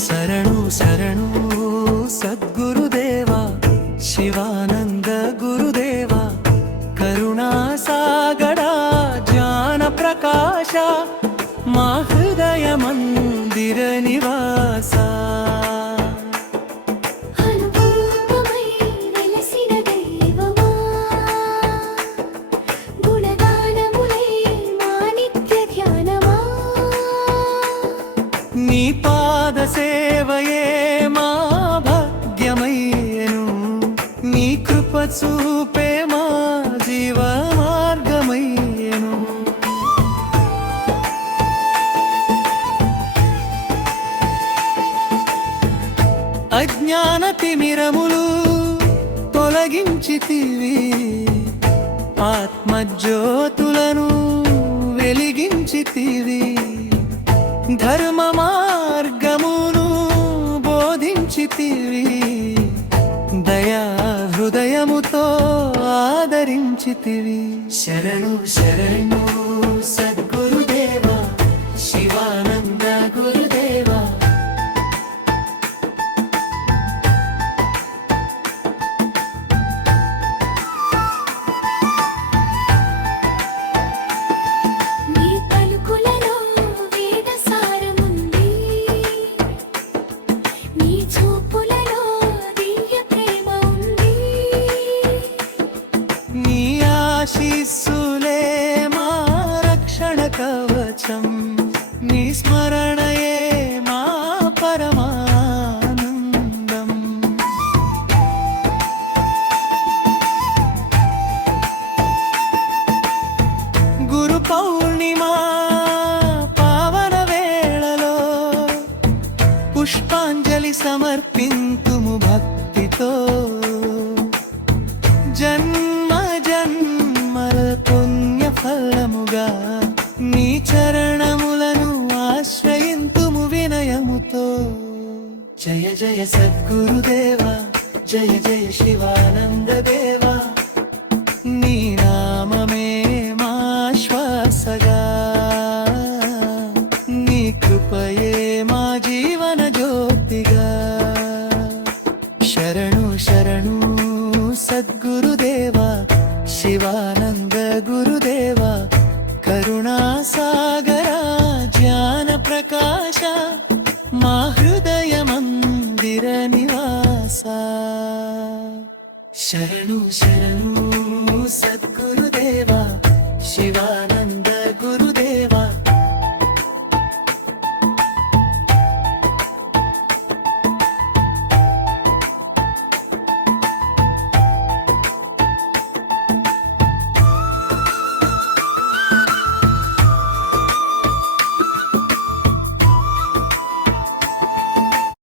శరణు శరణు సద్గురుదేవా శివానంద గురుదేవా కరుణా సాగరా జ్ఞాన ప్రకాశ మా హృదయ మందిర నివాసా నీ పాద సేవయే మా భాగ్యమయ్యను నీ కృప చూపే మా జీవ మార్గమయ్యను అజ్ఞాన తిమిరములు తొలగించితివి ఆత్మజ్యోతులను వెలిగించితివి ధర్మ మార్గమును బోధించితివి దయా హృదయముతో ఆదరించితివి శరణు శరణు సద్గురుదేవా శివానంద గురుదేవా ఆశీస్సులే మా రక్షణ కవచం నీ స్మరణయే మా పరమానందం గురు పౌర్ణిమా పావన వేళలో పుష్పాంజలి సమర్పింతుము భక్తితో ఫలముగా నీ చరణములను ఆశ్రయింతుము వినయముతో జయ జయ సద్గురుదేవా జయ జయ శివానంద దేవా నీ నామమే మా శ్వాసగా నీ కృపయే మా జీవన జ్యోతిగా శరణు శరణు సద్గురుదేవా శివానంద గురుదేవా కరుణా సాగరా జ్ఞాన ప్రకాశ మా హృదయ మందిర నివాసా శరణు శరణు